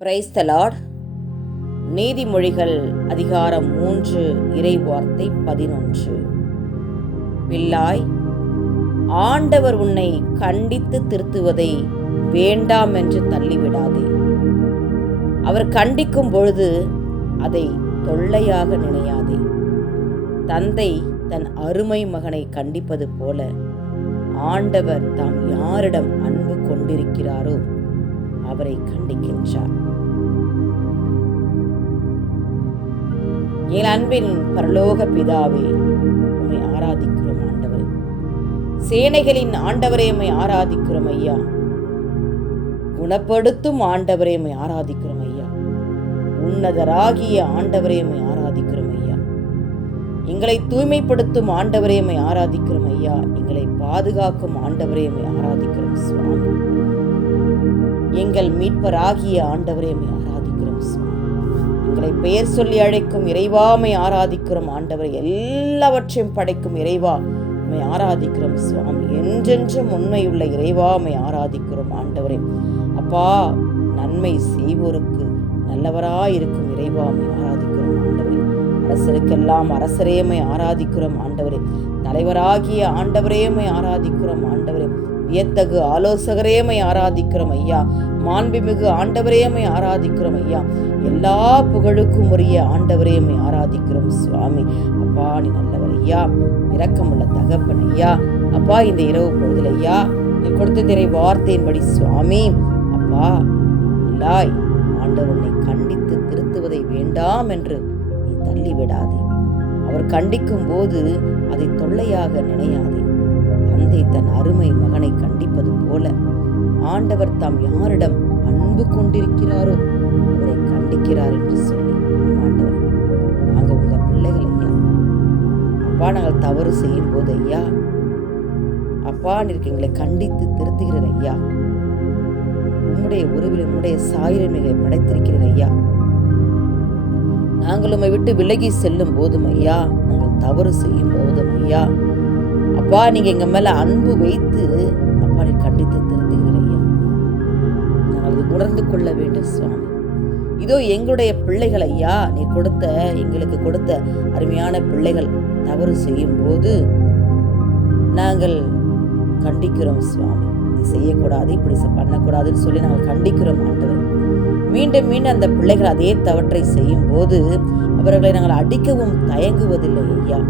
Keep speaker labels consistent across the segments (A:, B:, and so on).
A: Praise the Lord நீதிமொழிகள் அதிகாரம் மூன்று இறை வார்த்தை பதினொன்று. பிள்ளாய் ஆண்டவர் உன்னை கண்டித்து திருத்துவதை வேண்டாம் என்று தள்ளிவிடாதே. அவர் கண்டிக்கும் பொழுது அதை தொல்லையாக நினையாதே. தந்தை தன் அருமை மகனை கண்டிப்பது போல ஆண்டவர் தாம் யாரிடம் அன்பு கொண்டிருக்கிறாரோ அவரை கண்டிக்கின்றார். என் அன்பின் பரலோக பிதாவே உம்மை ஆராதிக்கிறோம் ஆண்டவரே. சேனைகளின் ஆண்டவரே உம்மை ஆராதிக்கிறோம் ஐயா. குணப்படுத்தும் ஆண்டவரே உம்மை ஆராதிக்கிறோம் ஐயா. உன்னதராகிய ஆண்டவரே உம்மை ஆராதிக்கிறோம் ஐயா. எங்களை தூய்மைப்படுத்தும் ஆண்டவரே உம்மை ஆராதிக்கிறோம் ஐயா. எங்களை பாதுகாக்கும் ஆண்டவரே உம்மை ஆராதிக்கிறோம் சுவாமி. எங்கள் மீட்பராகிய ஆண்டவரே ஆராதிக்கிறோம் சுவாமி. எங்களை பெயர் சொல்லி அழைக்கும் இறைவாமை ஆராதிக்கிறோம். ஆண்டவரை எல்லாவற்றையும் படைக்கும் இறைவா உம்மை ஆராதிக்கிறோம் சுவாமி. என்றென்றும் உண்மையுள்ள இறைவாமை ஆராதிக்கிறோம் ஆண்டவரே. அப்பா நன்மை செய்வோருக்கு நல்லவராயிருக்கும் இறைவாமை ஆராதிக்கிறோம் ஆண்டவரே. அரசருக்கெல்லாம் அரசரேமை ஆராதிக்கிறோம் ஆண்டவரே. தலைவராகிய ஆண்டவரேமை ஆராதிக்கிறோம் ஆண்டவரே. வியத்தகு ஆலோசகரேமை ஆராதிக்கிறோம் ஐயா மாண்புமிகு ஆண்டவரேமை ஆராதிக்கிறோம் ஐயா எல்லா புகழுக்கும் உரிய ஆண்டவரேமை ஆராதிக்கிறோம் சுவாமி. அப்பா நீ நல்லவர் ஐயா இரக்கமுள்ள தகப்பன் ஐயா அப்பா இந்த இரவு பொழுதுல ஐயா நீ கொடுத்த திரை வார்த்தையின்படி சுவாமி. அப்பா இல்லாய். ஆண்டவர் கண்டித்து திருத்துவதை வேண்டாம் என்று நீ தள்ளிவிடாதே. அவர் கண்டிக்கும் போது அதை தொல்லையாக நினையாதே. தந்தை தன் அருமை மகனை கண்டிப்பது போல. ஆண்டவர் தாம் யாரிடம் அன்பு கொண்டிருக்கிறாரோ அவரை கண்டிக்கிறார் என்று சொல்லி ஆண்டவர் நாங்கள் உங்க பிள்ளைகள் ஐயா. அப்பா நாங்கள் தவறு செய்யும் போது ஐயா அப்பா நீருக்கு எங்களை கண்டித்து திருத்துகிறார் ஐயா. உம்முடைய உறவில் உம்முடைய சாயலில் எங்களை படைத்திருக்கிறீர் ஐயா. நாங்கள் உம்மை விட்டு விலகி செல்லும் போதும் ஐயா நாங்கள் தவறு செய்யும் போதும் ஐயா. அப்பா நீங்க எங்க மேல அன்பு வைத்து அப்பா நீ கண்டித்து திருத்துகிறீர் ஐயா. நாங்கள் அதை உணர்ந்து கொள்ள வேண்டும் சுவாமி. இதோ எங்களுடைய பிள்ளைகள் ஐயா நீ கொடுத்த எங்களுக்கு கொடுத்த அருமையான பிள்ளைகள் தவறு செய்யும் போது நாங்கள் கண்டிக்கிறோம் சுவாமி. நீ செய்யக்கூடாது இப்படி பண்ணக்கூடாதுன்னு சொல்லி நாங்கள் கண்டிக்கிறோம் ஆண்டவர். மீண்டும் மீண்டும் அந்த பிள்ளைகள் அதே தவற்றை செய்யும் போது அவர்களை நாங்கள் அடிக்கவும் தயங்குவதில்லை ஐயா.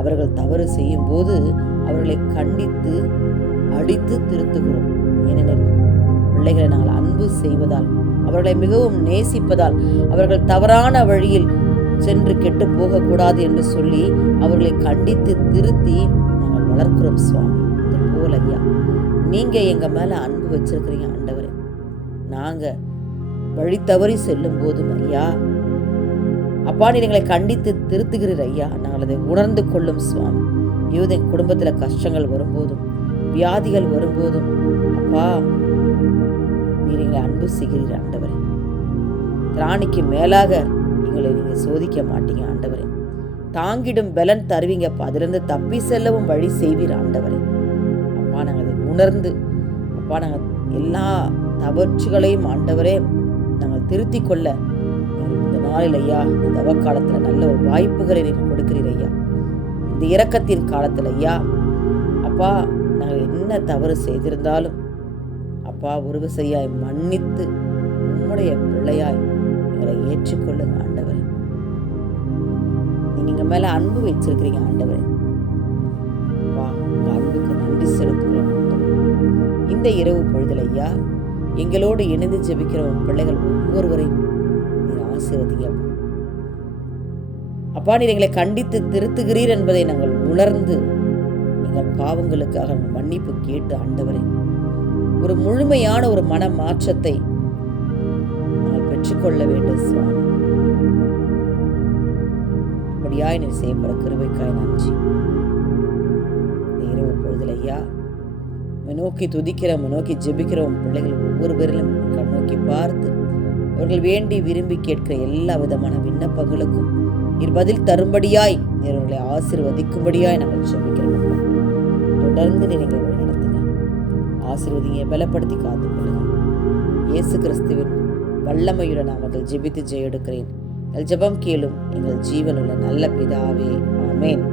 A: அவர்கள் தவறு செய்யும் போது அவர்களை கண்டித்து அடித்து திருத்துகிறோம். ஏனெனில் பிள்ளைகளை நாங்கள் அன்பு செய்வதால் அவர்களை மிகவும் நேசிப்பதால் அவர்கள் தவறான வழியில் சென்று கெட்டு போகக்கூடாது என்று சொல்லி அவர்களை கண்டித்து திருத்தி நாங்கள் வளர்க்கிறோம் சுவாமி. அது போல ஐயா நீங்கள் எங்கள் மேலே அன்பு வச்சிருக்கிறீங்க ஆண்டவரே. நாங்கள் வழி தவறி செல்லும் போதும் ஐயா அப்பா நீர் எங்களை கண்டித்து திருத்துகிறீர் ஐயா. நாங்கள் அதை உணர்ந்து கொள்ளும் சுவாமி. யூதன் குடும்பத்தில் கஷ்டங்கள் வரும்போதும் வியாதிகள் வரும்போதும் அப்பா நீர் எங்களை அன்பு செய்கிறீர் ஆண்டவரே. திராணிக்கு மேலாக எங்களை நீங்கள் சோதிக்க மாட்டீங்க ஆண்டவரே. தாங்கிடும் பலன் தருவீங்கப்பா. அதிலிருந்து தப்பி செல்லவும் வழி செய்வீர் ஆண்டவரே. அப்பா நாங்கள் அதை உணர்ந்து அப்பா நாங்கள் எல்லா தவற்றுகளையும் ஆண்டவரே நாங்கள் திருத்திக் கொள்ள நாளில் ஐயா இந்த தவ காலத்தில் நல்ல ஒரு வாய்ப்புகளை நீங்கள் கொடுக்கிறீர் ஐயா இந்த இறக்கத்தின் காலத்தில் ஐயா அப்பா நாங்கள் என்ன தவறு செய்திருந்தாலும் அப்பா ஒரு விசையாய் மன்னித்து உம்முடைய பிள்ளையாய் எங்களை ஏற்றுக்கொள்ளுங்க ஆண்டவரே. நீங்கள் மேலே அன்பு வச்சிருக்கிறீங்க ஆண்டவரே. அப்பா உங்கள் அன்புக்கு நன்றி செலுத்துகிறோம் இந்த இரவு பொழுதுல ஐயா எங்களோடு இணைந்து ஜெபிக்கிற பிள்ளைகள் ஒவ்வொருவரையும் நீர் ஆசீர்வதிங்க அப்பா. நீர் எங்களை கண்டித்து திருத்துகிறீர் என்பதை நாங்கள் உணர்ந்து எங்கள் பாவங்களுக்காக மன்னிப்பு கேட்டு ஆண்டவரை ஒரு முழுமையான ஒரு மன மாற்றத்தை நாங்கள் பெற்றுக்கொள்ள வேண்டும் சுவாமி அப்படியாய் நீர் செய்யப்பட கிருபைக்காய் நன்றி இரவு பொழுதுல ஐயா நோக்கி துதிக்கிற நோக்கி ஜெபிக்கிற பிள்ளைகள் ஒவ்வொரு பேரிலும் கண் நோக்கி பார்த்து இவர்கள் வேண்டி விரும்பி கேட்கிற எல்லா விதமான விண்ணப்பங்களுக்கும் நீர் பதில் தரும்படியாய் நீர் அவர்களை ஆசீர்வதிக்கும்படியாய் நாங்கள் ஜெபிக்கிறோம் தொடர்ந்து நீங்கள் எங்களை நடத்துங்க. ஆசீர்வதிங்க பலப்படுத்தி காத்துக்கொள்ளுங்க. இயேசு கிறிஸ்துவின் வல்லமையுடன் அவர்கள் ஜெபித்து ஜெயெடுக்கிறேன். எங்கள் ஜெபம் கேளும் எங்கள் ஜீவனுள்ள நல்ல பிதாவே. ஆமேன்.